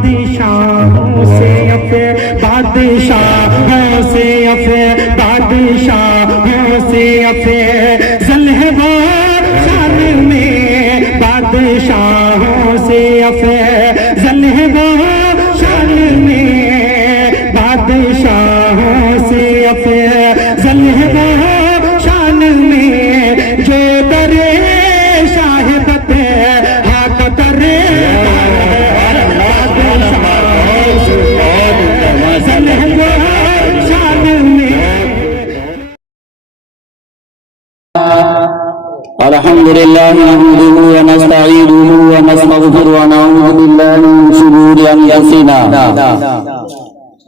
बादशाहों से अफे बादशाहों से अफे बादशाहों से अफे जलवा शान में बादशाहों से अफे जलवा शान में बादशाहों से अफे जलवा शान में जो दरे शाहिदत हाक करे अल्हम्दुलिल्लाह नहमदुहु व नस्तईनुहु व नस्तगफिरुहु व नऊज़ु बिल्लाहि मिन शुरूरि अंफुसिना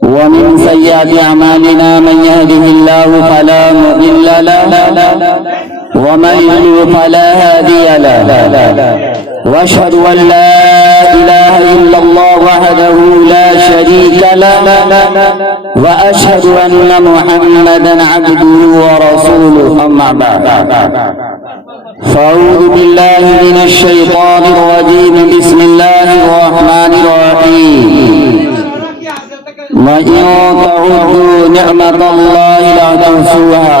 व मिन सय्यिआति अमालिना मन यहदिहिल्लाहु फला मुदिल्ल लहु व मन युद्लिल फला हादिय लहु व अशहदु अन ला इलाहा इल्लल्लाह वहदहु ला शरीका लहु व अशहदु अन्न मुहम्मदन अब्दुहु व रसूलुहु अम्मा बाद फ़अऊज़ु बिल्लाहि मिनश शैतानिर रजीम बिस्मिल्लाहिर रहमानिर रहीम व इन तउद्दू निअमतल्लाहि ला तुहसूहा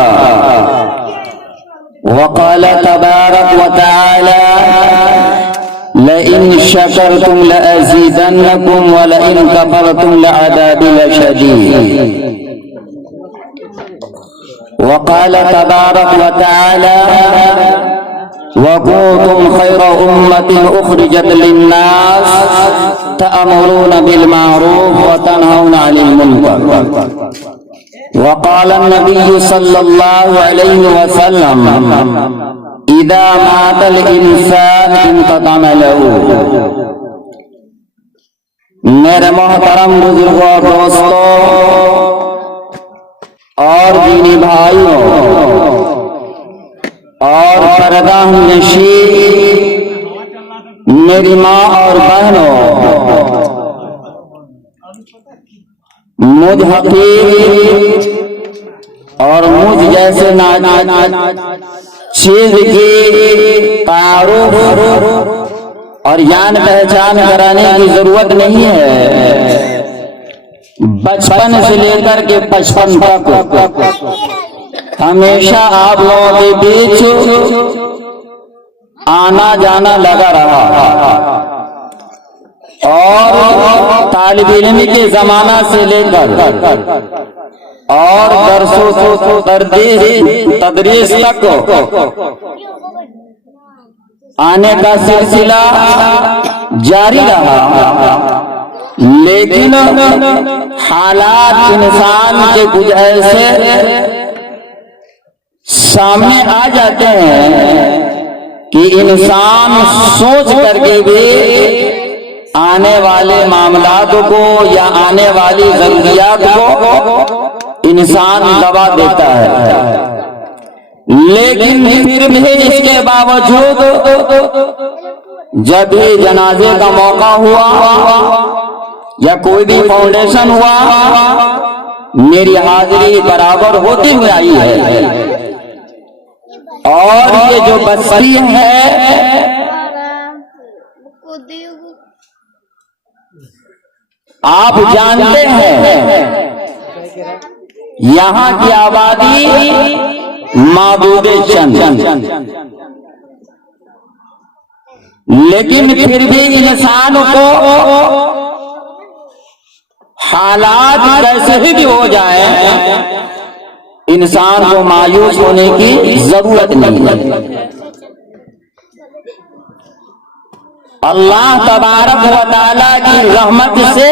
व क़ाल तबारक व तआला लइन शकरतुम लअज़ीदन्नकुम व लइन कफ़रतुम लअज़ाबी लशदीद व क़ाल तबारक व तआला वकुंतुम खैरा उम्मतिन उखरिजत लिन्नास तअमुरूना बिल मारूफ व तनहौना अनिल मुनकर व क़ाल नबी सल्लल्लाहु अलैहि वसल्लम इदा मातल इंसान इंक़ता अमलहु। मेरे मोहतरम बुजुर्गों और दोस्तों और दीनी भाइयों और पर्दा नशी मेरी माँ और बहनों, मुझ हकीर और मुझ जैसे चीज की तारुफ और जान पहचान कराने की जरूरत नहीं है। बचपन से लेकर के 55 तक हमेशा आप लोगों के बीच आना जाना लगा रहा और तालिब इल्म के जमाना से लेकर और दरसों तदरीस तक आने का सिलसिला जारी रहा, लेकिन हालात इंसान के कुछ ऐसे सामने आ जाते हैं कि इंसान सोच करके भी आने वाले मामलात को या आने वाली जरूरियात को इंसान दबा देता है। लेकिन फिर भी इसके बावजूद जब भी जनाजे का मौका हुआ या कोई भी फाउंडेशन हुआ, मेरी हाजिरी बराबर होती हुई आई है। और ये जो बस्ती है आप जानते हैं यहाँ की आबादी माबूदे चंद, लेकिन फिर भी इंसान को हालात कैसे भी हो जाए इंसान को मायूस होने की जरूरत नहीं है। अल्लाह तबारक व तआला की रहमत से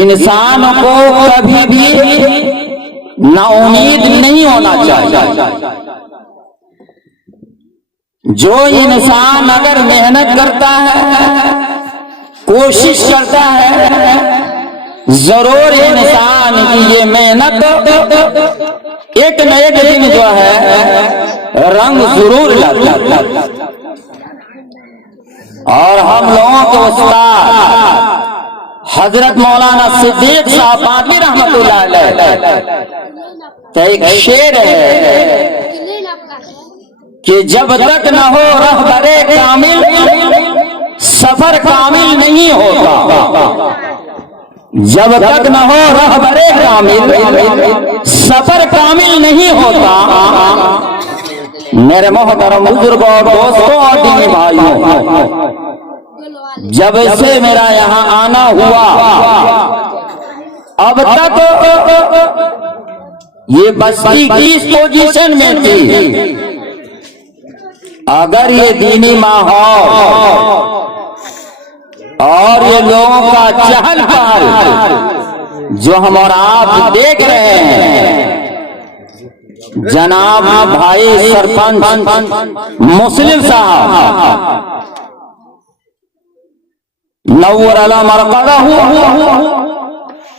इंसान को कभी भी नाउमीद नहीं होना चाहिए। जो इंसान अगर मेहनत करता है, कोशिश करता है, जरूर इंसान की ये मेहनत एक न एक दिन जो है रंग जरूर लाता। और हम लोगों के उस्ताद हजरत मौलाना सिद्दीक साहब बाकी रहमतुल्लाह अलैह तो एक शेर है कि जब तक न हो रहबरे कामिल सफर कामिल नहीं होता। जब तक न हो रहबरे कामिल, सफर कामिल नहीं होता। मेरे मोहतरम बुजुर्गों और दोस्तों और दीनी भाइयों, जब से मेरा यहाँ आना हुआ अब तक ये बस्ती किस पोजीशन में थी? अगर ये दीनी माहौल और ये लोगों का चहल पहल जो हम और आप देख रहे हैं, जनाब भाई सरपंच मुस्लिम साहब नव्वर अला मरक़दहू,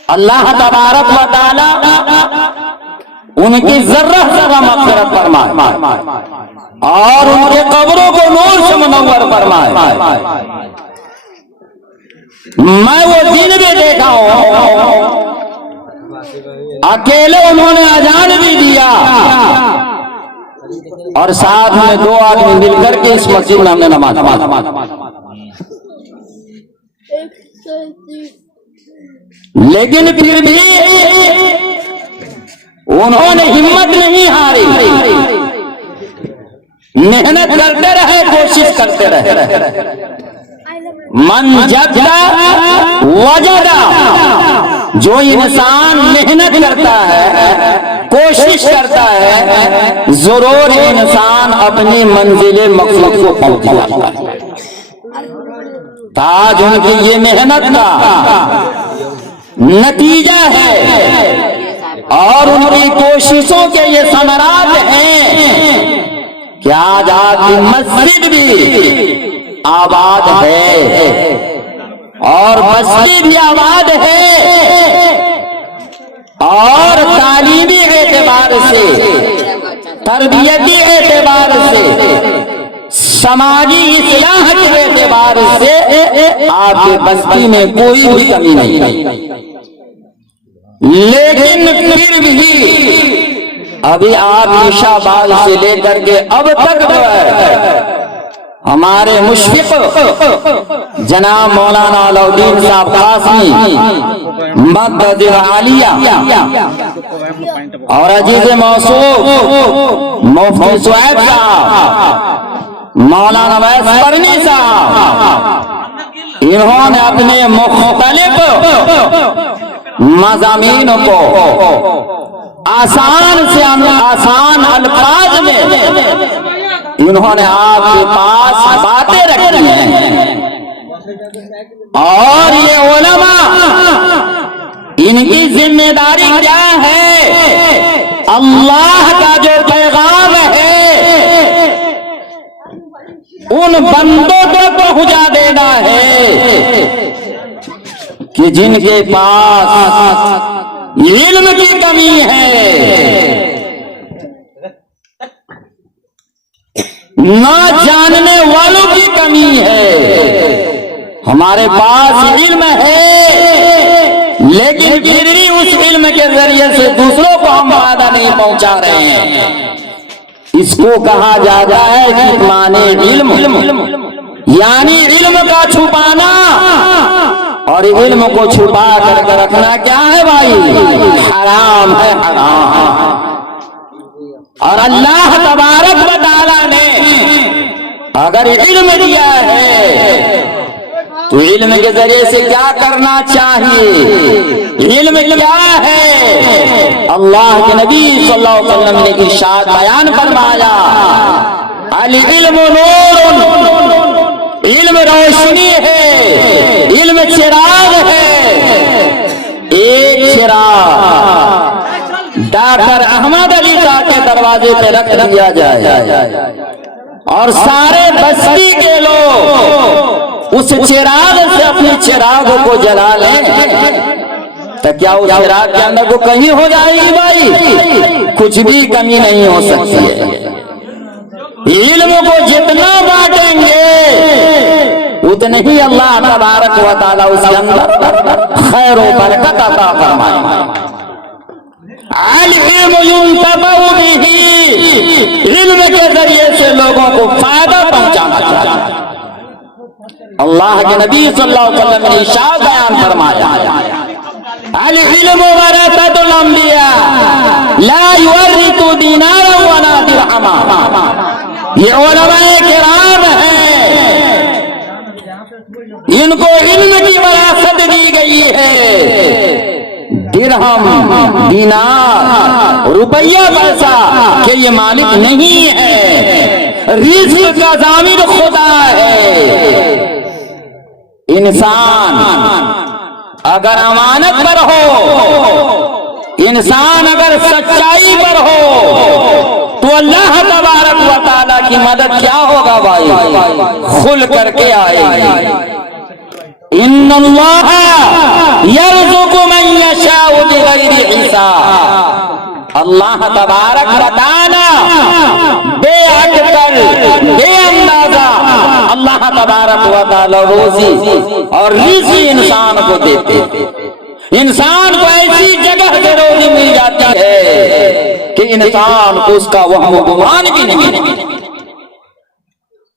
अल्लाह तबारक व तआला उनकी जर्रा जर्रा मग़फ़िरत फरमाए और उनके कब्रों को नूर से मुनव्वर फरमाए। मैं वो दिन भी देखा हूं, अकेले उन्होंने अजान भी दिया और साथ में दो आदमी मिलकर के इस मस्जिद में हमने नमाज पढ़ी। लेकिन फिर भी उन्होंने हिम्मत नहीं हारी, मेहनत करते रहे, कोशिश करते रहे। मन जद्दा वजदा, जो इंसान मेहनत करता है, कोशिश करता है, जरूर इंसान अपनी मंजिल मकसद को पहुंच जाता है। ताज उनकी ये मेहनत का नतीजा है और उनकी कोशिशों के ये समरात हैं कि आज आपकी मस्जिद भी आबाद है और बस्ती भी आबाद है और तालीमी एतबार से, तरबियती एतबार से, समाजी इस्लाह के एतबार से आपके बस्ती में कोई भी कमी नहीं। लेकिन फिर भी अभी आप ईशाबाद से लेकर के अब तक जो है हमारे मुशफिक जनाब मौलाना अलाउद्दीन साहब कासमी मदद आलिया और अजीज मौसूफ मुफ्ती सुहैब साहब, मौलाना वैस परनी साहब, इन्होंने अपने मुख्तलिफ मज़ामीन को आसान से आसान अल्फाज में इन्होंने आपके पास बातें रखी हैं और ये उलमा, इनकी जिम्मेदारी क्या है? अल्लाह का जो पैगाम है उन बंदों को पहुंचा देना है कि जिनके पास इल्म की कमी है, ना जानने वालों की कमी है। हमारे पास इल्म है लेकिन फिर भी उस इल्म के जरिए से दूसरों को हम फायदा नहीं पहुंचा रहे हैं। इसको कहा जाता है कि माने इल्म, यानी इल्म का छुपाना, और इल्म को छुपा करके रखना क्या है भाई? हराम है, हराम। और अल्लाह तबारक व तआला ने अगर इल्म दिया है तो इल्म के जरिए से क्या करना चाहिए? इल्म क्या है? अल्लाह के नबी सल्लल्लाहु अलैहि वसल्लम ने इरशाद बयान फरमाया, अल इल्मु नूरुन, इल्म रोशनी है, इल्म चिराग है। एक चिराग डॉक्टर अहमद अली साहब के दरवाजे पे रख दिया जाए और सारे बस्ती के लोग उस चिराग से अपने चिरागों को जला लें, तो क्या उस चिराग के अंदर को कहीं हो जाएगी भाई? कुछ भी कमी नहीं हो सकती है। इल्म को जितना बांटेंगे उतने ही अल्लाह तबारक व तआला उसके अंदर खैर व बरकत अता फरमाएगा। इल्म के जरिए से लोगों को फायदा पहुंचाना चाहिए। अल्लाह के नबी सल्लल्लाहु अलैहि वसल्लम ने इरशाद बयान फरमाया, अल इल्मु वरसतुल अंबिया ला युवरितु दीनारा वला दिरहमा। ये उलमाए किराम हैं, इनको इल्म की वरासत दी गई है, दिरहम दीनार रुपया पैसा के ये मालिक नहीं है, रिज़्क़ का ज़ामिन खुदा है। इंसान अगर अमानत पर हो, इंसान अगर सच्चाई पर हो, तो अल्लाह तबारक व तआला की मदद क्या होगा भाई, खुल करके आएगी। इन्नल्लाह यर्ज़ुक़ु मन यशाउ बिग़ैरि हिसाब। अल्लाह तबारक व तआला बेअटकल बेअंदाज़ा अल्लाह तबारक व तआला रोजी और रिज़्क़ इंसान को देते हैं। इंसान को ऐसी जगह से रोजी मिल जाती है कि इंसान को उसका वहम गुमान भी नहीं।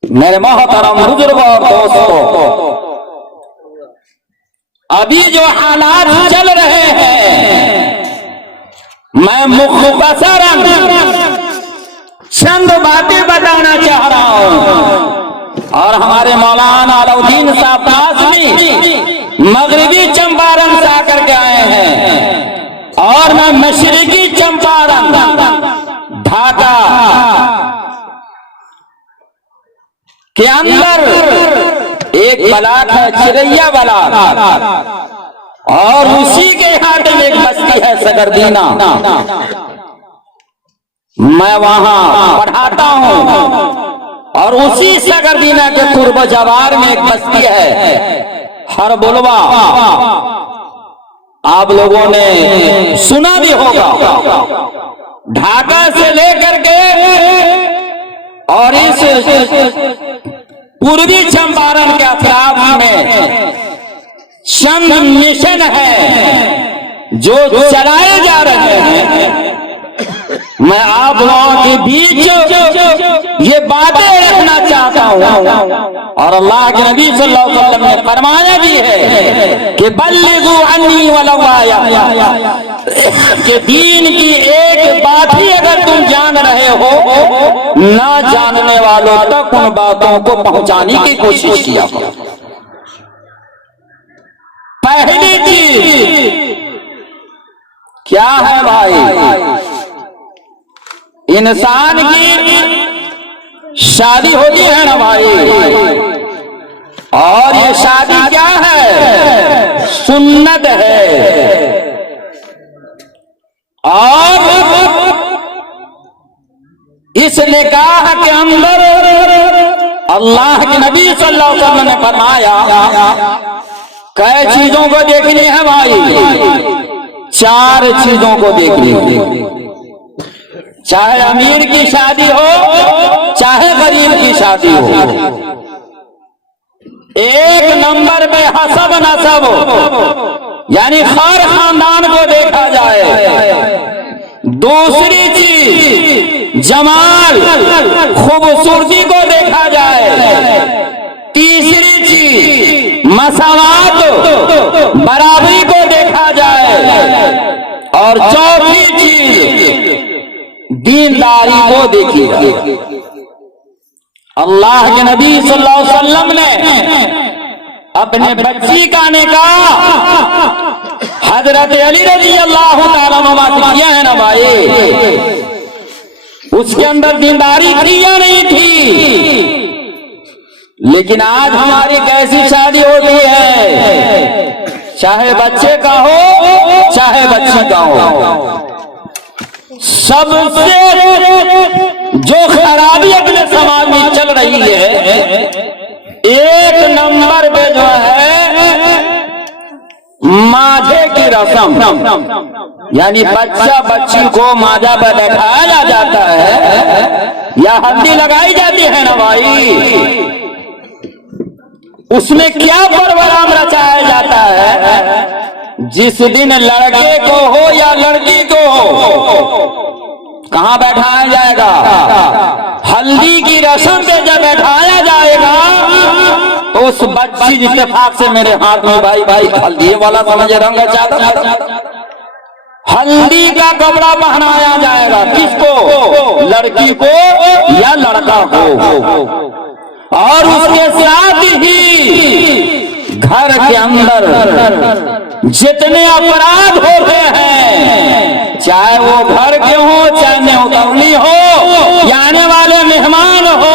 मेरे मोहतरम बुजुर्ग और दोस्तों, अभी जो हालात चल रहे हैं, मैं मुख्तसरन चंद बातें बताना चाह रहा हूं। और हमारे मौलाना अलाउद्दीन साहब कासमी मगरिबी चंपारण से आकर के आए हैं, और मैं मशरिकी चंपारण ढाका के अंदर एक ब्लॉक है चिरैया ब्लॉक, और उसी के हाथ में एक बस्ती है सकरदीना। मैं वहां पढ़ाता हूं, और उसी सकरदीना के पूर्व जवार में एक बस्ती है हर बुलवा, आप लोगों ने सुना भी होगा। ढाका से लेकर के और इस पूर्वी चंपारण के अतराफ में चंद मिशन है जो चलाए जा रहे हैं। मैं आप लोगों के बीच ये बातें रखना चाहता हूं, और अल्लाह के नबी सल्लल्लाहु अलैहि वसल्लम ने फरमाया भी है कि बल्लिगू अन्नी वलौ आया, कि दीन की एक बात ही अगर तुम जान रहे हो, ना जानने वालों तक उन बातों को पहुंचाने की कोशिश किया। पहली चीज क्या है भाई, इंसान की शादी होती है ना भाई, और ये शादी क्या है, सुन्नत है। और इस निकाह के अंदर अल्लाह के नबी सल्लल्लाहु अलैहि वसल्लम ने फरमाया कई चीजों को देखनी है भाई, 4 चीजों को देखनी है। चाहे अमीर की शादी हो, चाहे गरीब की शादी हो, एक नंबर पे हसब नसब यानी हर खानदान को देखा जाए। दूसरी चीज जमाल खूबसूरती को देखा जाए। तीसरी चीज मसावात बराबरी को देखा जाए। और चौथी चीज दीनदारी को देखिएगा। अल्लाह के नबी सल्लल्लाहु अलैहि वसल्लम ने अपने बच्ची का निकाह हजरत अली रज़ी अल्लाह तआला अन्हु से किया है ना भाई, उसके अंदर दीनदारी किया नहीं थी। लेकिन आज हमारी कैसी शादी होती है, चाहे बच्चे का हो चाहे बच्ची का हो, सबसे जो खराबी अपने समाज में चल रही है, एक नंबर पे जो है माझे की रस्म, यानी बच्चा बच्ची को माजा पर बैठाया जाता है या हल्दी लगाई जाती है ना भाई, उसमें क्या प्रोग्राम रचाया जाता है। जिस दिन लड़के को हो या लड़की को हो, कहां बैठाया जाएगा, हल्दी की रस्म पे जब बैठाया जाएगा तो उस बच्ची इत्तेफाक से मेरे हाथ में भाई हल्दी वाला समझे रंग है चादर, हल्दी का कपड़ा पहनाया जाएगा। किसको? लड़की को या लड़का को। और उसके साथ ही घर के अंदर जितने अपराध होते हैं, चाहे वो घर के हो, चाहे न्योतौनी हो, या आने वाले मेहमान हो,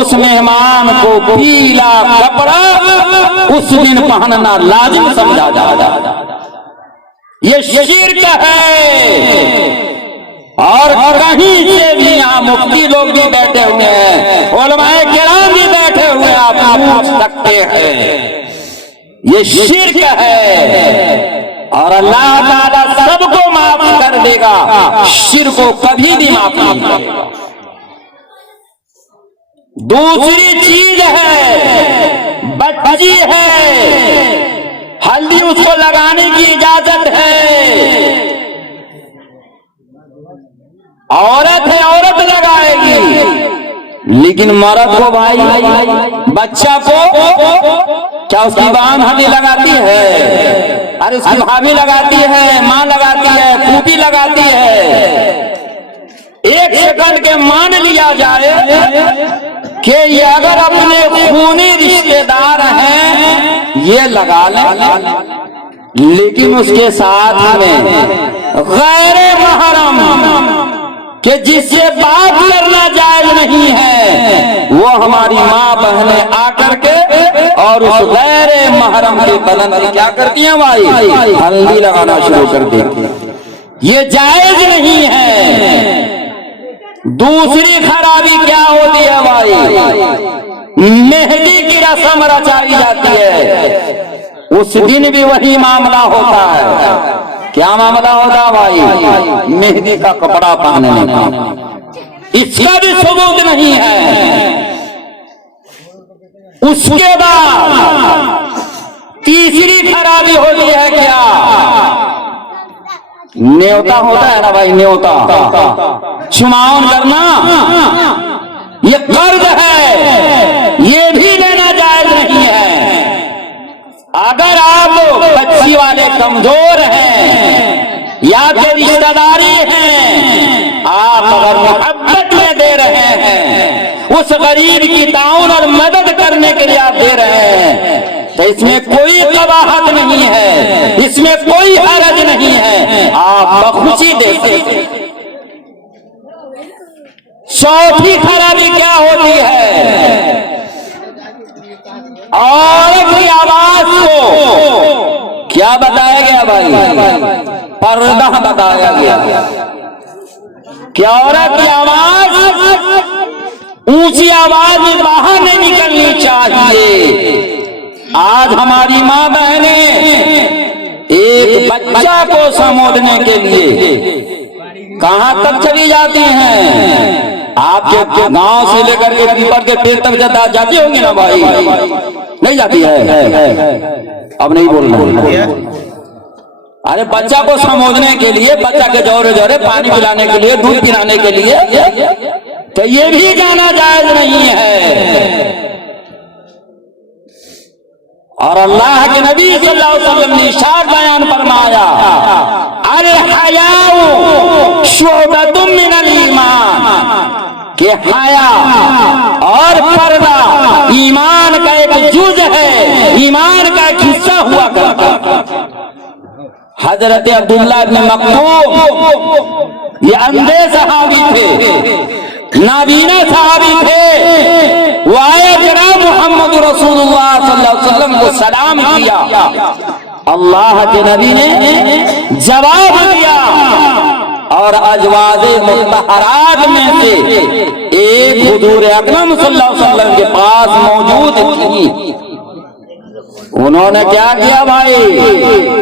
उस मेहमान को पीला कपड़ा उस दिन पहनना लाजिम समझा जाता। ये शिर्क है। और कहीं से भी यहाँ मुफ्ती लोग भी बैठे हुए हैं, उलमाए किराम भी बैठे हुए, आप पूछ सकते हैं। ये शिर्क है और अल्लाह ताला सबको माफ कर देगा, शिर्क को कभी भी माफ नहीं करेगा। दूसरी चीज है, बच्ची है, हल्दी उसको लगाने की इजाजत है। औरत है, औरत लगाएगी, लेकिन मर्द को भाई, बच्चा को क्या उसकी बहन हल्दी लगाती है? अरे उसकी भाभी लगाती है, माँ लगाती है, फूफी लगाती है। एक सेकंड के मान लिया जाए कि ये अगर अपने खूनी रिश्तेदार हैं ये लगा लें, लेकिन उसके साथ में गैर महरम कि जिससे बात करना जायज नहीं है, वो हमारी माँ बहनें आकर के और उस गैर महरम के बदन में क्या करती हैं भाई? हल्दी लगाना शुरू कर देती। ये जायज नहीं है। दूसरी खराबी क्या होती है भाई? मेहंदी की रस्म रचाई जाती है, उस दिन भी वही मामला होता है। क्या मामला होता भाई? मेहंदी का कपड़ा पहनने का, इसका भी सबूत नहीं है। उसके बाद तीसरी खराबी होती है क्या? न्योता होता है ना भाई, न्योता चुमावन करना, ये कर्ज है, ये भी लेना जायज नहीं है। अगर आप बच्ची वाले कमजोर हैं या फिर रिश्तेदारी हैं, आप अगर मोहब्बत में दे रहे हैं, उस गरीब की ताउन और मदद करने के लिए आप दे रहे हैं, तो इसमें कोई कबाहत नहीं है, इसमें कोई हरज नहीं है, आप बखुशी दे सकते। चौथी खराबी क्या होती है? औरत की आवाज को क्या बताया गया भाई? पर्दा बताया गया कि औरत की आवाज ऊंची आवाज में बाहर नहीं निकलनी चाहिए। आज हमारी माँ बहनें एक बच्चा को संबोधने के लिए कहां तक चली जाती हैं? आपके गांव से लेकर के पीपल के पेड़ तक जाती होंगी ना भाई? नहीं जाती है? अब नहीं बोलना। अरे बच्चा को संबोधने के लिए, बच्चा के जोरे जोरे पानी पिलाने के लिए, दूध पिलाने के लिए, तो ये भी जाना जायज नहीं है। और अल्लाह के नबी सल्लल्लाहु अलैहि वसल्लम ने इरशाद बयान फरमाया, अल हयाउ शुअबतुम मिनल ईमान, कि हया और पर्दा ईमान का एक जुज है, ईमान का एक हिस्सा हुआ करता। हजरत अब्दुल्लाह इब्न मक्तूम ये अंधे सहाबी थे, नाबीना सहाबी थे। वो आए जनाब मोहम्मद रसूलुल्लाह सल्लल्लाहु अलैहि वसल्लम को सलाम किया। अल्लाह के नबी ने जवाब दिया और अजवाजे मुतहरात में से एक हुजूर अकरम सल्लल्लाहु अलैहि वसल्लम के पास मौजूद थी। उन्होंने क्या किया भाई?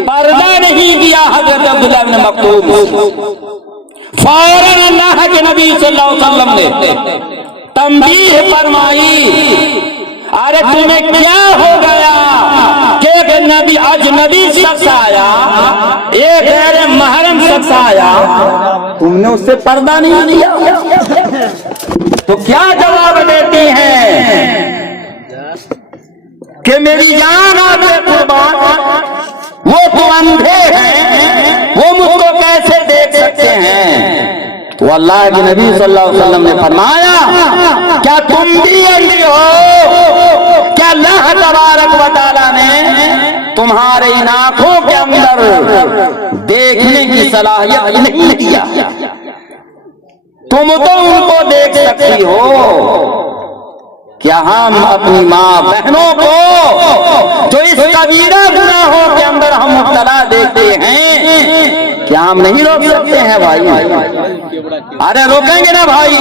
पर्दा नहीं किया हजरत अब्दुल्लाह इब्न मक्तूम। फौरन अल्लाह के नबी सल्लल्लाहु अलैहि वसल्लम ने तंबीह फरमाई, अरे तुम्हें क्या हो गया कि एक नबी अजनबी शख्स आया, एक गैर महरम शख्स आया, तुमने उससे पर्दा नहीं किया? तो क्या जवाब देती हैं? कि मेरी जान आप पे कुर्बान, वो तो अंधे हैं, वो मुझको कैसे देख सकते हैं। तो अल्लाह के नबी सल्लल्लाहु अलैहि वसल्लम ने फरमाया, क्या तुम भी अंधे हो? क्या अल्लाह तबारक व तआला ने तुम्हारे इन आंखों के अंदर देखने की सलाहियत नहीं दिया? तुम तो उनको देख सकती हो, क्या हम अपनी माँ बहनों को जो इस कबीरा गुनाहों के अंदर हम मुब्तला देखते हैं, क्या हम नहीं रोक सकते हैं भाई? अरे रोकेंगे ना भाई।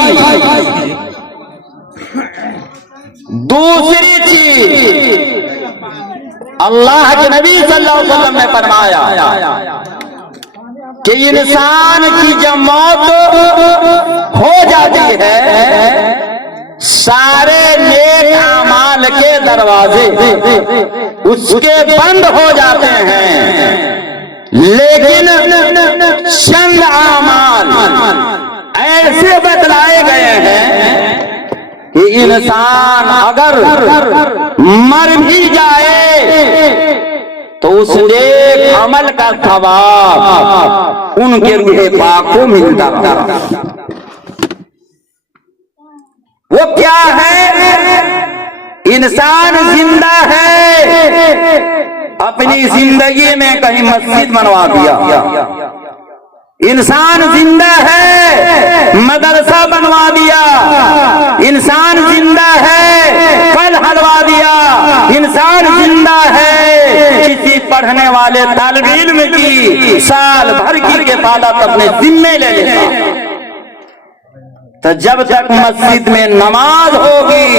दूसरी चीज अल्लाह के नबी सल्लल्लाहु अलैहि वसल्लम ने फरमाया कि इंसान की जब मौत हो जाती है, सारे नेक आमाल के दरवाजे उसके बंद हो जाते हैं, लेकिन चंद आमाल ऐसे बतलाए गए हैं कि इंसान अगर मर भी जाए तो उस नेक अमल का थवाब उनके रूहे पाक को मिलता है। वो क्या है? इंसान जिंदा है, अपनी जिंदगी में कहीं मस्जिद बनवा दिया। इंसान जिंदा है, मदरसा बनवा दिया। इंसान जिंदा है, कल हलवा दिया। इंसान जिंदा है, किसी पढ़ने वाले तालिब इल्म की साल भर की किफालत अपने जिम्मे ले लेता। तो जब तक मस्जिद में नमाज होगी,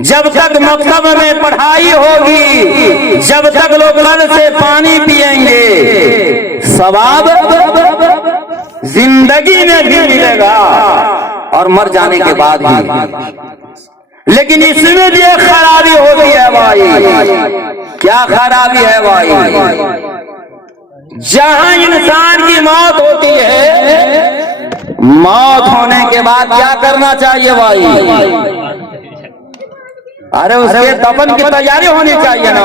जब तक मकतब में पढ़ाई होगी, जब तक लोग नल से पानी पिएंगे, सवाब जिंदगी में भी मिलेगा और मर जाने के बाद भी। लेकिन इसमें भी एक खराबी होती है भाई। क्या खराबी है भाई? जहां इंसान की मौत होती है, मौत होने के बाद क्या करना चाहिए भाई? अरे उसके दफन की तैयारी होनी चाहिए ना।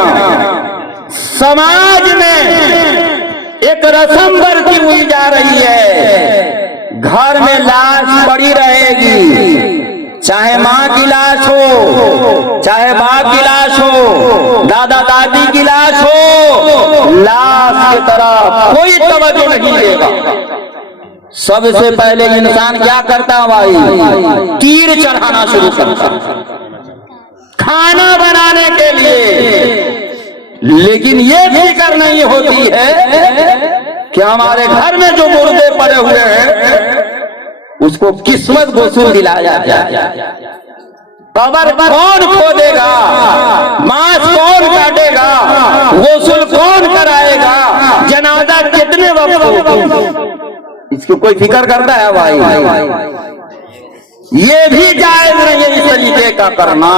समाज में एक रस्म बढ़ती हुई जा रही है, घर में लाश पड़ी रहेगी, चाहे माँ की लाश हो, चाहे बाप की लाश हो, दादा दादी की लाश हो, लाश की तरफ कोई तवज्जो नहीं देगा। सबसे पहले इंसान क्या करता भाई? तीर चढ़ाना शुरू करता खाना बनाने के लिए। लेकिन ये फिक्र नहीं होती है कि हमारे घर में जो मुर्दे पड़े हुए हैं उसको किस्मत वसूल दिलाया जाए। कब्र कौन खोदेगा, मांस कौन काटेगा, वसूल कौन कराएगा, जनाजा कितने वक्त होगा, इसकी कोई फिक्र करता है भाई? ये भी जायज नहीं है इस तरीके का करना।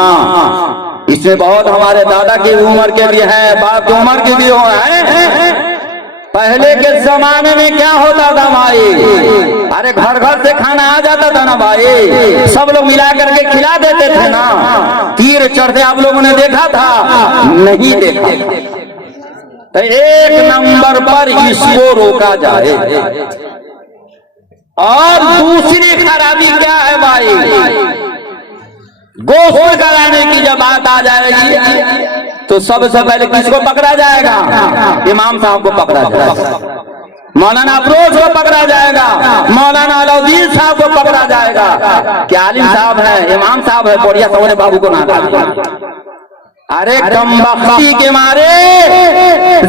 इसमें बहुत हमारे दादा की उम्र के भी है, बाप की उम्र के भी है। पहले के जमाने में क्या होता था भाई? अरे घर घर से खाना आ जाता था ना भाई, सब लोग मिला करके खिला देते थे ना। तीर चढ़ते आप लोगों ने देखा था? नहीं देखा। तो एक नंबर पर इसको रोका जाए। और दूसरी खराबी क्या है भाई? गोश्त कराने की जब बात आ जाएगी तो सबसे पहले किसको पकड़ा जाएगा? इमाम साहब को पकड़ा जाएगा, मौलाना अफरोज को पकड़ा जाएगा, मौलाना अलाउद्दीन साहब को पकड़ा जाएगा। क्या आलिम साहब है, इमाम साहब है, बोरिया सवने बाबू को ना दिया। अरे कमबख्ती के मारे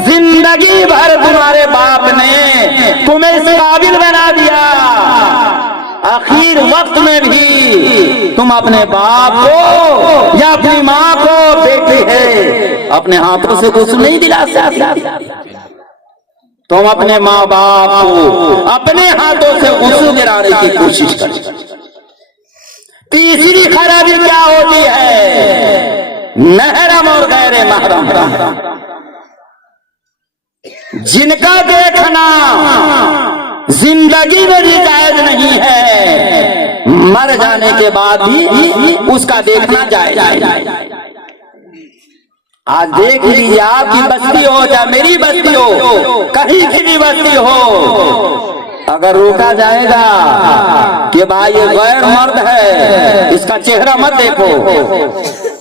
जिंदगी भर तुम्हारे बाप ने तुम्हें इस काबिल बना दिया, आखिर वक्त में भी तुम अपने बाप को या अपनी माँ को बेटी है अपने हाथों से कुछ नहीं दिला सकते। तुम अपने माँ बाप को अपने हाथों से गुस्से गिराने की कोशिश करो। तीसरी खराबी क्या होती है? महरम और गैर महरम, जिनका देखना जिंदगी में भी जायज नहीं है, मर जाने के बाद भी उसका देखना जायज है। आज देख लीजिए, आपकी बस्ती हो या मेरी बस्ती हो, कहीं की भी बस्ती हो, अगर रोका जाएगा कि भाई ये गैर मर्द है, इसका चेहरा मत देखो,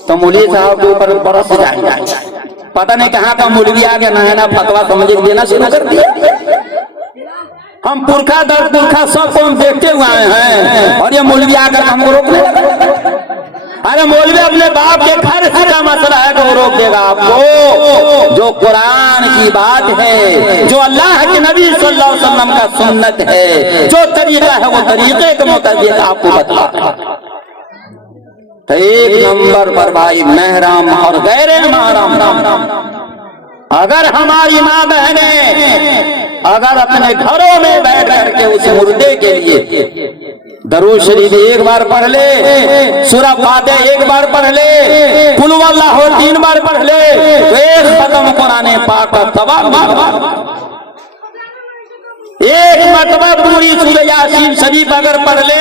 तो मौलवी साहब के ऊपर बरस जाएगा। पता नहीं कहाँ का मौलवी आ गया, नया फतवा समझ के देना शुरू कर दिया। हम पुरखा दर पुरखा सबको हम देखते हुए आए हैं, और ये मौलवी आकर हमको रोकने लगा। अरे मौलवी अपने बाप के घर का मसला है तो वो रोक देगा आपको। जो कुरान की बात है, जो अल्लाह के नबी सल्लल्लाहु अलैहि वसल्लम का सुन्नत है, जो तरीका है वो तरीके के मुताबिक आपको बता। तो एक नंबर पर भाई महरम और गैर महरम, अगर हमारी माँ बहनें अगर अपने घरों में बैठ करके उस मुर्दे के लिए दरूद शरीफ एक बार पढ़ ले, सूरह फातिहा एक बार पढ़ ले, कुल वल्लाहु 3 बार पढ़ ले, तो एक खत्म कुरान पाक का सवाब, एक मरतबा पूरी सूरह यासीन शरीफ अगर पढ़ ले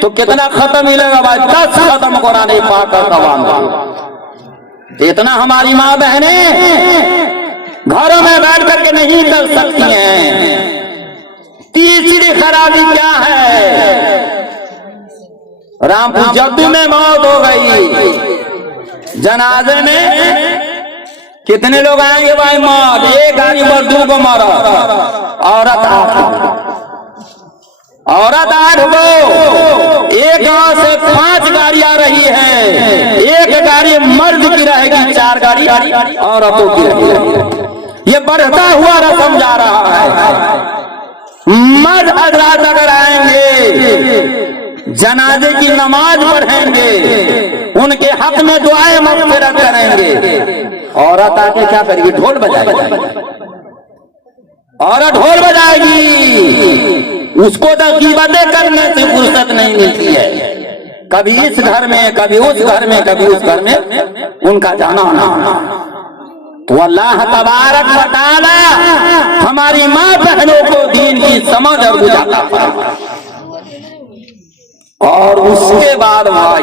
तो कितना खत्म मिलेगा भाई? 10 खत्म कुरान पाक का सवाब। इतना हमारी माँ बहनें घरों में बैठ करके नहीं कर सकती हैं। तीसरी खराबी क्या है? रामपुर जब्बी में मौत हो गई, जनाजे में कितने लोग आएंगे भाई? मौत एक गाड़ी पर 2 को मारा, औरत 8 को, एक गांव से 5 गाड़ी आ रही है, एक गाड़ी मर्द की रहेगी, 4 गाड़ी औरतों की रहेगी। ये बढ़ता हुआ रस्म जा रहा है। मर्द हजरात अगर आएंगे, जनाजे की नमाज पढ़ेंगे, उनके हक में दुआएं मग़फ़िरत करेंगे, औरत आके क्या करेगी? ढोल बजाएगी। औरत ढोल बजाएगी, उसको तो ग़ीबतें करने से फुर्सत नहीं मिलती है। कभी इस घर में, कभी उस घर में, कभी उस घर में उनका जाना आना। तो अल्लाह तबारक व तआला हमारी माँ बहनों को दीन की समझ और बुझाता फरमाए। और उसके बाद भाई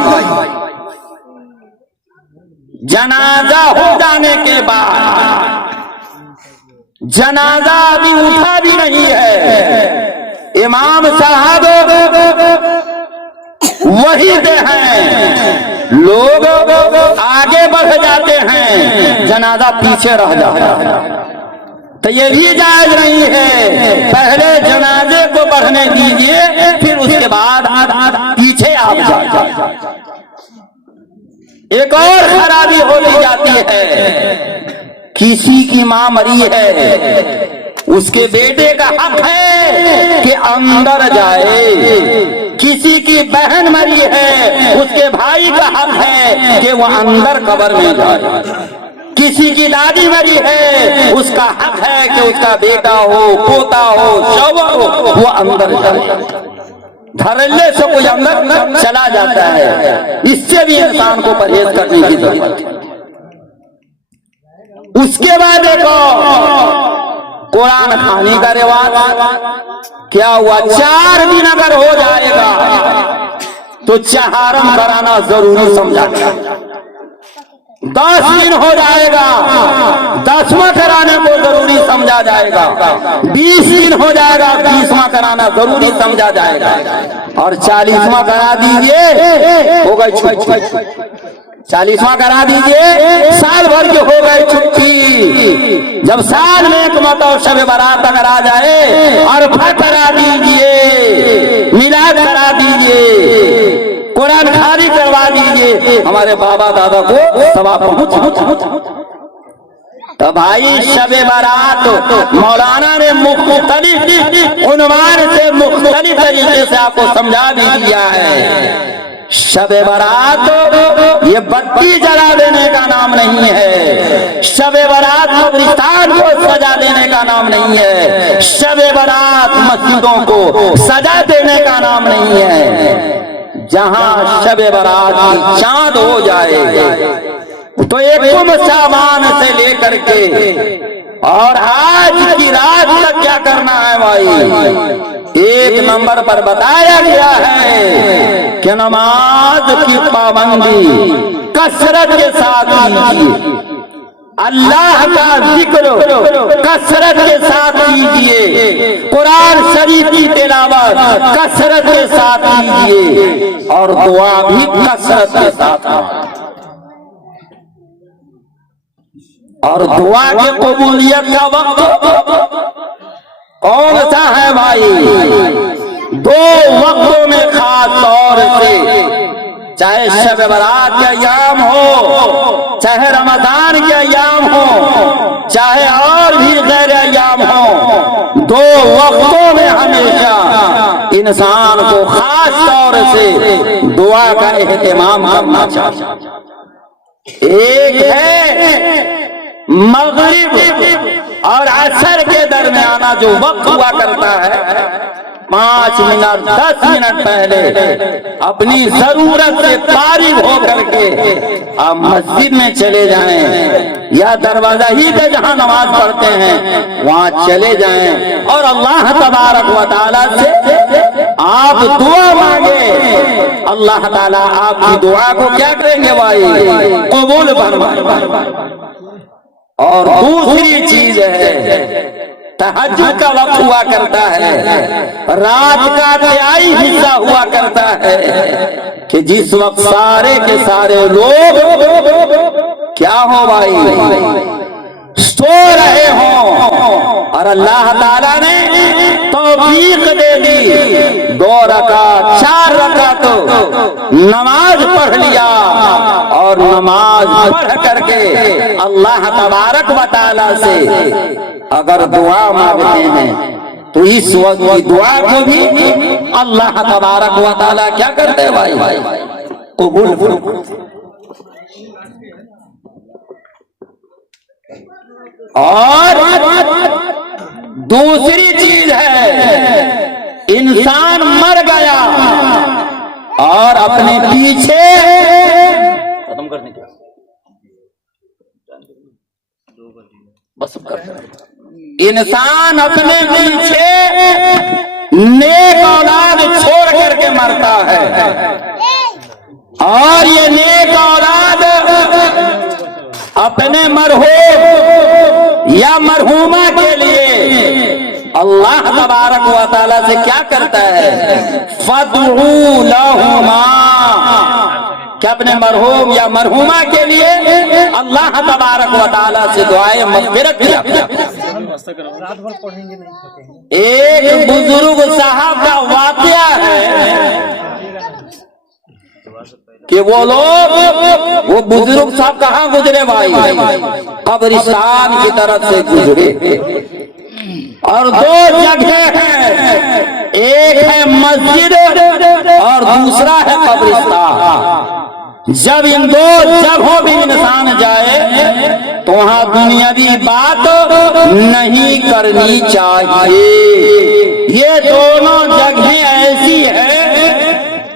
जनाजा हो जाने के बाद, जनाजा अभी उठा भी नहीं है, इमाम साहब वही दे हैं, लोग आगे बढ़ जाते हैं, जनाजा पीछे रह जाता है। तो ये भी जायज नहीं है। पहले जनाजे को बढ़ने दीजिए, फिर उसके बाद पीछे आप जाइए। एक और खराबी होती जाती है, किसी की मां मरी है, उसके बेटे का हक है कि अंदर जाए। किसी की बहन मरी है, उसके भाई का हक है कि वो अंदर कब्र में जाए। किसी की दादी मरी है, उसका हक है कि उसका बेटा हो, पोता हो, शौहर हो, वो अंदर जाए। धड़ल्ले से कोई अंदर चला जाता है, इससे भी इंसान को परहेज करने की जरूरत है। उसके बाद देखो कुरान खाने का रिवाज क्या हुआ? 4 दिन अगर हो जाएगा तो चहारम कराना जरूरी समझा गया। 10 दिन हो जाएगा, 10वां कराने को जरूरी समझा जाएगा। 20 दिन हो जाएगा, 20वां कराना जरूरी समझा जाएगा। और 40वां करा दीजिए, हो गई 40वां करा दीजिए, साल भर की हो गई छुट्टी। जब साल में एक मतलब शब बारात अगर आ जाए, और फट करा दीजिए, मिलाद करा दीजिए, कुरान खानी करवा दीजिए, हमारे बाबा दादा को सवाब पहुंच। तो भाई शब बारात मौलाना ने मुख्तलिफ उन्वान से मुख्तलिफ तरीके से आपको समझा भी दिया है। शब बारात ये बत्ती जला देने का नाम नहीं है। शब बारात कब्रिस्तान को सजा देने का नाम नहीं है। शब बारात मस्जिदों को सजा देने का नाम नहीं है। जहां शब बारात की चांद हो जाए तो एक शाबान से लेकर के और आज की रात तक क्या करना है भाई? 1 नंबर पर बताया गया है कि नमाज की पाबंदी कसरत के साथ कीजिए। अल्लाह का जिक्र कसरत के साथ कीजिए, कुरान शरीफ की तिलावत कसरत के साथ कीजिए और दुआ भी कसरत के साथ। और दुआ के कबूलियत का वक्त कौन सा है भाई? 2 वक्तों में खास तौर से, चाहे शब बरात के अय्याम हो, चाहे रमजान के अय्याम हो, चाहे और भी गैर अय्याम हो, 2 वक्तों में हमेशा इंसान को खास तौर से दुआ का एहतमाम करना चाहिए। एक है मगरिब और असर के दरमियाना जो वक्त हुआ करता है, 5 मिनट 10 मिनट पहले अपनी जरूरत से फारिग होकर के आप मस्जिद में चले जाएं या दरवाजा ही पे जहां नमाज पढ़ते हैं वहां चले जाएं और अल्लाह तबारक व तआला से आप दुआ मांगे। अल्लाह ताला आपकी दुआ को क्या करेंगे भाई? कबूल फरमाएंगे। और दूसरी चीज है, तहज्जुद का वक्त हुआ करता है, रात का तिहाई हिस्सा हुआ करता है कि जिस वक्त सारे के सारे लोग क्या हो भाई? सो रहे हों और अल्लाह ताला ने तौफीक दे दी, 2 रकात 4 रकात तो नमाज पढ़ लिया और नमाज पढ़ करके अल्लाह तबारक व तआला से अगर दुआ मांगते हैं तो इस वक्त की दुआ को भी अल्लाह तबारक व तआला क्या करते हैं भाई? कबूल। और दूसरी चीज है, इंसान मर गया और अपने पीछे खत्म करने का बस इंसान अपने पीछे नेक औलाद छोड़ करके मरता है और ये नेक औलाद अपने मरहूम या मरहूमा के लिए अल्लाह तबारक व तआला से क्या करता है? फदउ लहुमा, क्या अपने मरहूम या मरहूमा के लिए अल्लाह तबारक व तआला से दुआए मग़फ़िरत किया। एक बुजुर्ग साहब का वाक़या है कि वो बुजुर्ग साहब कहाँ गुजरे भाई? कब्रिस्तान की तरफ से गुजरे और 2 जगह है, एक है मस्जिद और दूसरा है कब्रिस्तान। जब इन 2 जगहों भी इंसान जाए तो वहां दुनियावी बात नहीं करनी चाहिए। ये दोनों जगहें ऐसी है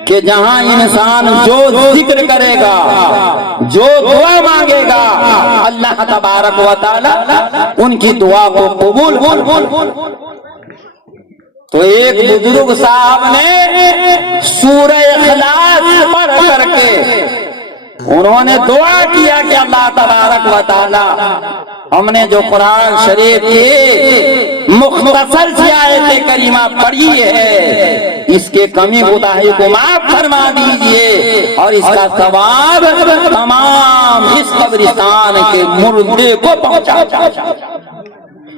कि जहां इंसान जो जिक्र करेगा, जो दुआ मांगेगा, अल्लाह तबारक व तआला उनकी दुआ को कबूल। तो एक बुजुर्ग साहब ने सूरह इखलास पढ़ करके उन्होंने दुआ किया कि अल्लाह तबारक व तआला हमने जो कुरान शरीफ की मुख्तसर सी आयत करीमा पढ़ी है इसके कमी कोताही को माफ फरमा दीजिए और इसका सवाब तमाम इस कब्रिस्तान के मुर्दे को पहुंचा।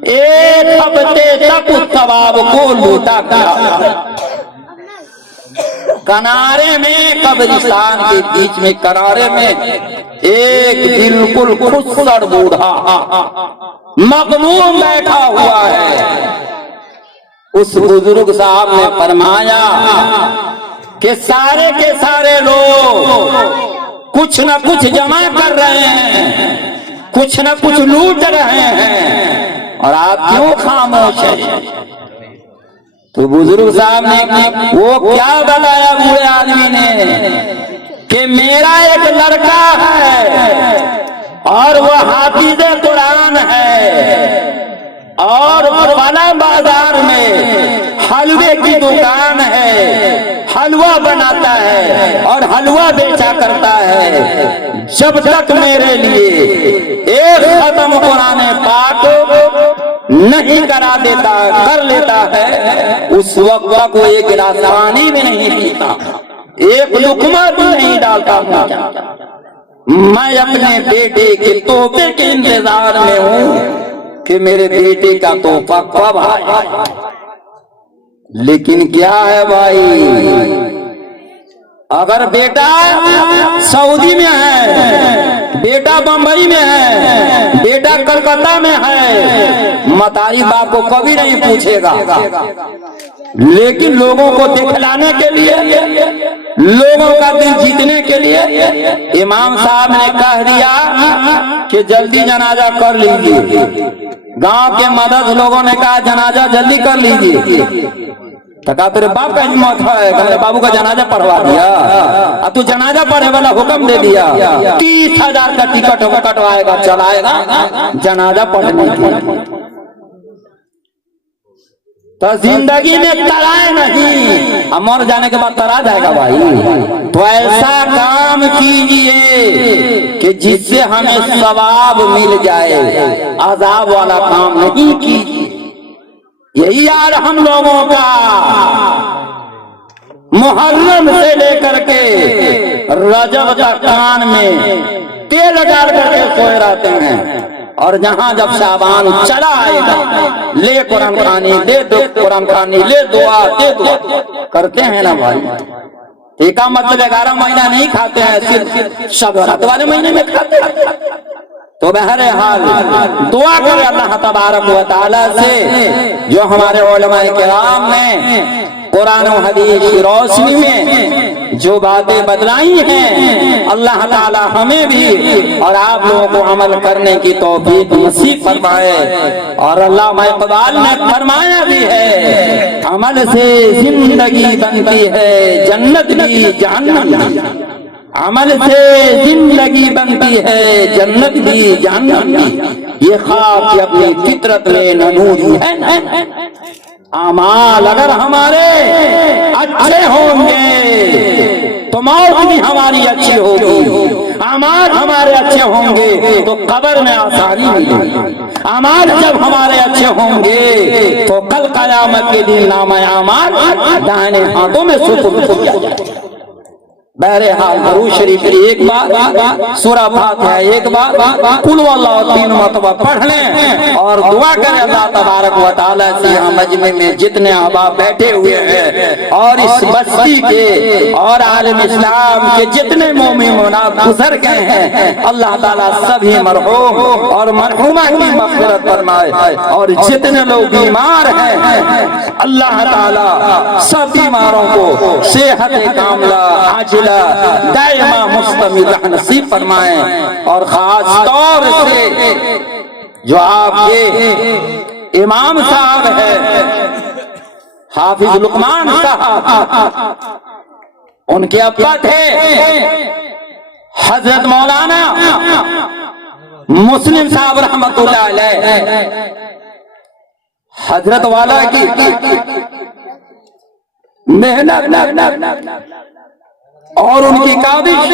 1 हफ्ते तक उस सवाब को लूटा गया। किनारे में, कब्रिस्तान के बीच में किनारे में एक बिल्कुल खुशसर बूढ़ा मगमूम बैठा हुआ है। उस बुजुर्ग साहब ने फरमाया कि सारे के सारे लोग कुछ न कुछ जमा कर रहे हैं, कुछ न कुछ लूट रहे हैं और आप क्यों खामोश हैं? तो बुजुर्ग साहब ने वो क्या बताया बूढ़े आदमी ने कि मेरा एक लड़का है और वो हाफिज कुरान है और फला बाजार में हलवे की दुकान है, हलवा बनाता है और हलवा बेचा करता है। जब तक मेरे लिए एक खत्म कुरान पाक नहीं करा देता, कर लेता है, उस वक्त को एक गिलास पानी भी नहीं पीता, एक लुकमा भी नहीं डालता हूँ। मैं अपने बेटे के तोहफे के इंतजार में हूँ कि मेरे बेटे का तोहफा कब आए। लेकिन क्या है भाई, अगर बेटा सऊदी में है, बेटा बंबई में है, बेटा कलकत्ता में है, मतारी बाप को कभी नहीं पूछेगा। लेकिन लोगों को दिखलाने के लिए, लोगों का दिल जीतने के लिए इमाम साहब ने कह दिया कि जल्दी जनाजा कर लीजिए। गांव के मदद लोगों ने कहा जनाजा जल्दी कर लीजिए। तो कहा तेरे बाप का हिम्मत है, मेरे बाबू का जनाजा पढ़वा दिया, अब तू जनाजा पढ़े वाला हुक्म दे दिया, 30,000 का टिकट कटवाएगा, चलाएगा जनाजा पढ़ने की। तो जिंदगी में तराए नहीं, अब मर जाने के बाद तरा जाएगा भाई। तो ऐसा काम कीजिए कि जिससे हमें सवाब मिल जाए, अजाब वाला काम नहीं कीजिए। यही यार हम लोगों का मुहर्रम से लेकर के रजब तक कान में तेल डाल करके सोए रहते हैं, और जहां जब शाबान चला आएगा, ले कुरान खानी, दे दो कुरान खानी, ले दुआ दे दुआ करते हैं ना भाई। एक मतलब 11 महीना नहीं खाते हैं, सिर्फ शब वाले महीने में खाते हैं। तो बहरहाल दुआ करें अल्लाह तबारक व तआला से, जो हमारे उलमाए किराम ने कुरान और हदीस की रोशनी में जो बातें बतलाई हैं, अल्लाह ताला हमें भी और आप लोगों को अमल करने की तौफीक नसीब फरमाए। और अल्लाह इक़बाल ने फरमाया भी है, अमल से जिंदगी बनती है जन्नत भी जहन्नम भी। अमल से जिंदगी बनती है जन्नत भी जहन्नम भी। ये ख्वाब की अपनी फितरत में नूरी है। अमाल अगर हमारे अच्छे होंगे तो मौत भी हमारी अच्छी होगी। अमाल हमारे अच्छे होंगे तो कब्र में आसानी मिलेगी। अमाल जब हमारे अच्छे होंगे तो कल क़यामत के दिन नामा अमाल दाहिने हाथों में सुपुर्द किया जाएगा। बहरहाल दरूद शरीफ की एक बार, सूरा फातिहा एक बार, कुल वल्लाहु 3 मरतबा पढ़ लें और दुआ करें अल्लाह तबारक व तआला से। यहाँ मजमे में जितने अहबाब बैठे हुए हैं और इस बस्ती के और आलम इस्लाम के जितने मोमिन मोमिनात गुजर गए हैं, अल्लाह ताला सभी मरहूम और मरहूमा की मग़फ़िरत फरमाए। और जितने लोग बीमार हैं, अल्लाह ताला सब बीमारों को सेहत कामिला आजिला दायमा मुस्तमिर नसीब फरमाए। और खास तौर से जो आपके इमाम साहब है हाफिज लुकमान साहब, उनके अब्बा थे हजरत मौलाना मुस्लिम साहब रहमतुल्लाह अलैह। हजरत वाला की मेहनत और उनकी काबिश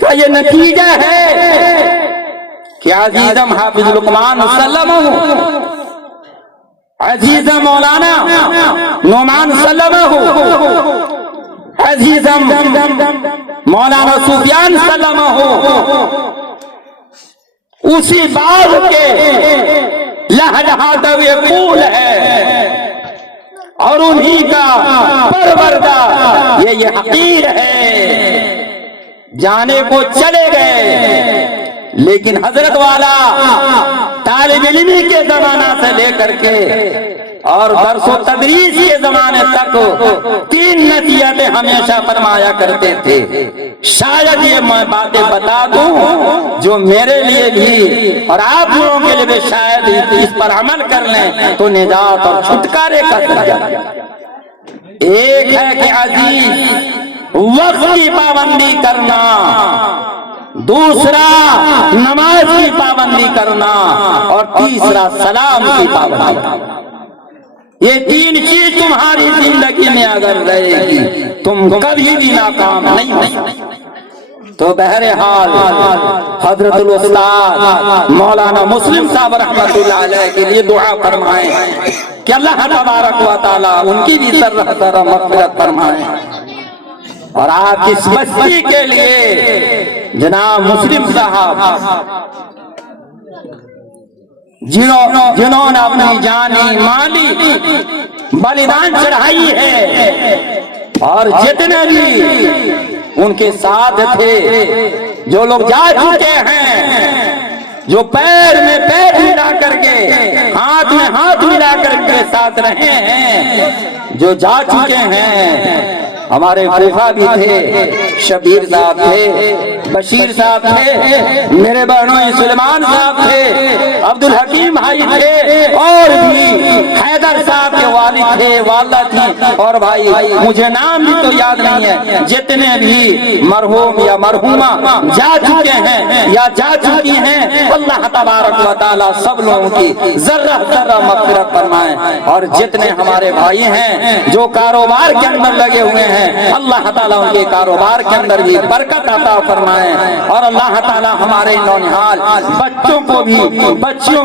का ये नतीजा है कि अजीज़म हाफिज लुकमान सल्लल्लाहु, अजीज़म मौलाना नोमान सल्लल्लाहु, अजीज़म मौलाना सुफियान सल्लल्लाहु, उसी बाग के लहलहाते हुए फूल है और उन्हीं का परवरदा ये हकीर है। जाने को चले गए, लेकिन हजरत वाला तालिब इल्मी के जमाना से लेकर के और दरसो तदरीस के जमाने तक 3 नसीहतें हमेशा फरमाया करते थे। शायद ये मैं बातें बता दूं जो मेरे लिए भी और आप लोगों के लिए भी शायद इस पर अमल कर लें तो निजात और छुटकारे का सरिया। एक है कि अजीज वक्त की पाबंदी करना, दूसरा नमाज की पाबंदी करना और तीसरा सलाम की पाबंदी। ये तीन चीज तुम्हारी जिंदगी में अगर रहेगी तुम कभी भी नाकाम नहीं हो। तो बहरहाल हजरतुल उस्ताद मौलाना मुस्लिम साहब रहमतुल्लाह अलैह के लिए दुआ फरमाएं कि अल्लाह तबारक व तआला उनकी भी सर्रह मग़फ़िरत फरमाएं। और आप इस बस्ती के लिए जनाब मुस्लिम साहब जिन्होंने अपनी जानी माली बलिदान चढ़ाई है, और जितने भी उनके साथ थे, जो लोग जा चुके हैं, जो पैर में पैर मिला करके हाथ में हाथ मिला करके साथ रहे हैं, जो जा चुके हैं, हमारे फूफा भी थे, शबीर साहब थे, बशीर साहब थे, मेरे बहनों सुलेमान साहब थे, अब्दुल हकीम भाई थे, और भी हैदर साहब के वालिद थे, वाला थी, और भाई मुझे नाम भी तो याद नहीं है, जितने भी मरहूम या मरहूमा जा चुके हैं या जा चुकी हैं, अल्लाह तबारक व तआला सब लोगों की जर्रा जर्रा मग़फ़िरत फरमाए। और जितने हमारे भाई हैं जो कारोबार के अंदर लगे हुए हैं, अल्लाह ताला उनके कारोबार के अंदर भी बरकत अता फरमाए। और अल्लाह ताला हमारे नौनिहाल बच्चों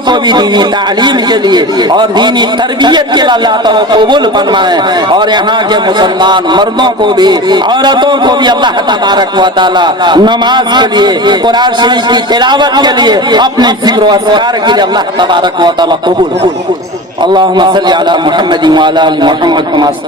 को भी दीनी तालीम के लिए और दीनी तरबियत के लिए अल्लाह ताला कबूल फरमाए। और यहाँ के मुसलमान मर्दों को भी औरतों को भी अल्लाह तबारक व तआला नमाज के लिए, कुरान शरीफ की तिलावत के लिए, अपने ज़िक्र व अस्कार के लिए अल्लाह तबारक व तआला कबूल। अल्लाहुम्मा सल्ली अला मुहम्मद व अला आलि मुहम्मद।